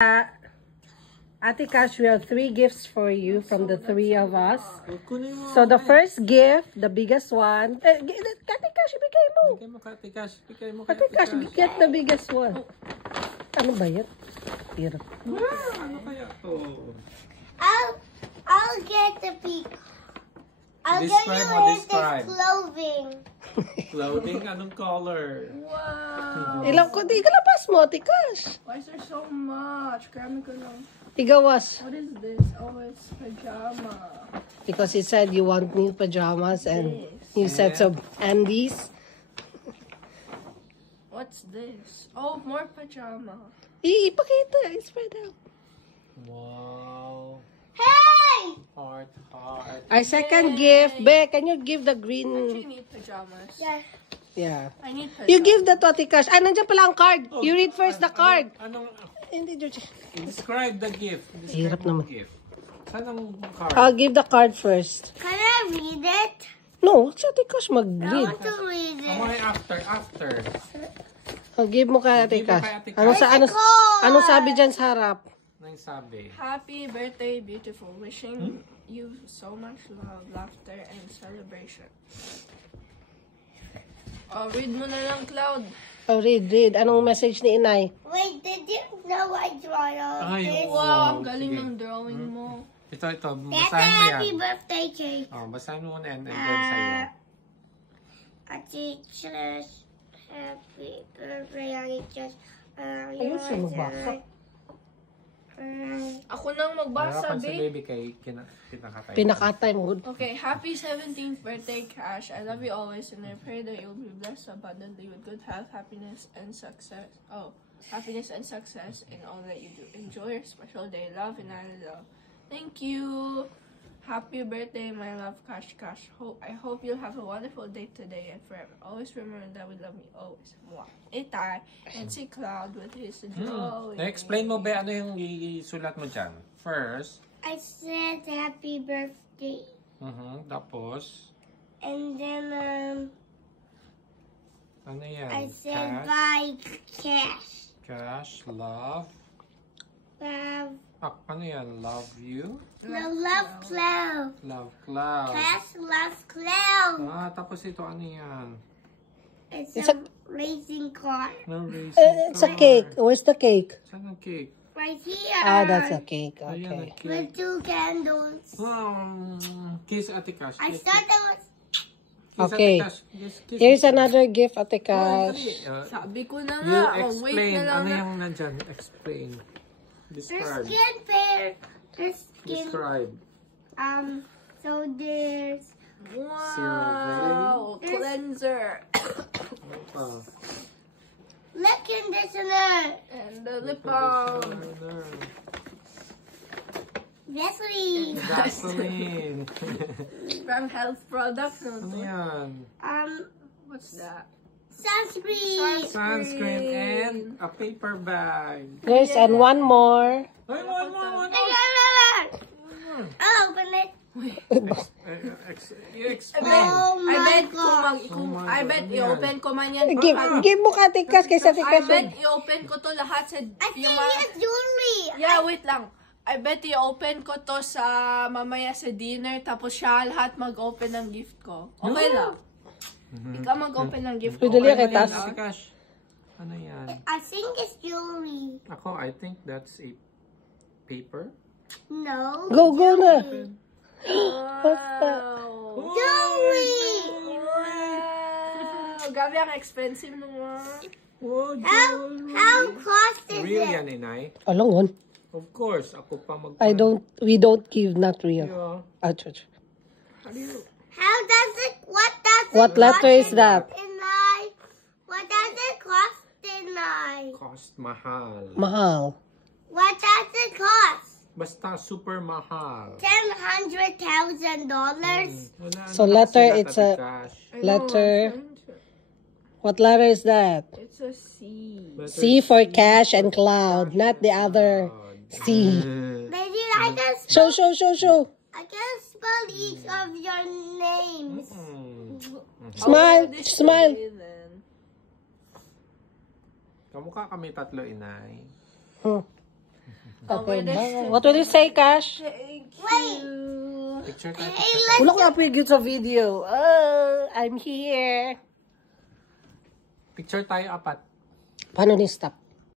Ate Cash, we have 3 gifts for you from the 3 of us. So the first gift, the biggest one. Ate Cash, ibigay mo. Bigay mo, Ate Cash. Bigay mo, Ate Cash, get the biggest one. Ano ba yan? Hirap. Ano kaya to? I'll get the big. I'll get you his clothing. Clothing? Anong color? Wow. Ilang ko, di kalapas mo, Ate Cash. Why is there so much? Grabe ko lang. Igawas. What is this? Oh, it's pajama. Because he said you want new pajamas and new sets of undies. What's this? Oh, more pajama. Ipakita. Spread out. Wow. Hey! Heart. Our second gift. Be, can you give the green? You need pajamas. Yeah. I need pajamas. You give that to Ate Cash. Nandiyan pala ang card. You read first the card. Anong Hindi, George. describe the gift. Hirap naman. Gift. Saan ang card? I'll give the card first. Can I read it? No, si Ate Cash I mag-read. want to read it. After. Give mo kay Ate Give mo Cash. kay Ate Cash. Anong sabi dyan sa harap? Anong sabi? Happy birthday, beautiful. Wishing you so much love, laughter, and celebration. Oh, read mo na lang, Cloud. Oh, read. Anong message ni Inay? Wait, did you know I draw all Ay, this? Wow, ang galing sige. ng drawing mo. Ito. That's a Basahin mo happy yan. birthday cake. Oh, basahin mo muna and then sa'yo. A teacher's happy birthday. I just, Ayun siya magbasa. Ako nang magbasa, Harapan sa babe. baby kay pinakatay. Pinakatay mo. Okay, happy 17th birthday, Cash. I love you always, and I pray that you'll be blessed abundantly with good health, happiness, and success. Oh, happiness and success in all that you do. Enjoy your special day. Love and I love. Thank you. Happy birthday, my love, Cash. I hope you'll have a wonderful day today and forever. Always remember that we love you always. Mwah. Itay. And si Cloud with his drawing. Na-explain mo ba ano yung isulat mo dyan? First. I said happy birthday. Tapos. And then, Ano yan? I said Cash. buy cash. Cash. Love. Love. Ano yan? Love you? No, love cloud. Love cloud. Cash loves cloud. Tapos ito ano yan? It's It's a racing car. No racing It's a cake. Where's the cake? Saan ang cake? Right here. Ah, that's a cake. Ayan Okay. ang With cake. 2 candles. Kiss Ate Cash. I Kiss, thought that was... kiss Okay. Ate Cash. Kiss. Here's another gift, Ate Oh, Cash. dali. Sabi ko na You nga. Oh, wait explain. na lang. Ano yung nandyan? Explain. There's Describe. skin pair. There's skin. Describe. So there's... Wow. Cleanser. Ano pa? lip conditioner. And the lip balm. Vaseline. Gasoline. From health products. Ano yan? What's that? Sunscreen. Sunscreen and a paper bag. There's and one more. Ay, one more. I'll open it. You explain. Oh my I bet God. I bet i-open ko man yan. Give mo ka, Ate Cash, kay Ate I Cash. bet i-open ko to lahat sa I think yung mga... it's jewelry. Yeah, wait lang. I bet i-open ko to sa mamaya sa dinner tapos siya lahat mag-open ng gift ko. Okay lang. Ikaw mag-open ng gift ko. Pwede liya kay Ano yan, Tas. Ate Cash? Ano yan? I think it's jewelry. Ako, I think that's a paper. No. Go na. Wow. Jewelry. Wow. Grabe ang expensive naman. Oh, How cost is Real it? yan, Inay. Along on. Of course, ako pa mag... We don't give, not real. Yeah. Ah, church. How does it? What does it? What letter is that? What does it cost tonight? Cost mahal. Mahal. What does it cost? Basta super mahal. $100,000. Wala So na letter, sila, it's Ate a- Cash. Letter. What letter is that? It's a C. Letter C for cash and cloud, not the other C. Maybe I can Show. I can spell each of your names. Smile. this Smile. way then. Kamukha kami tatlo, Inay. Hmm. Okay, this bye. What will you say, Cash? Thank Wait. you. Picture tayo. Wala ko na sa video. I'm here. Picture tayo apat. Paano ni stop?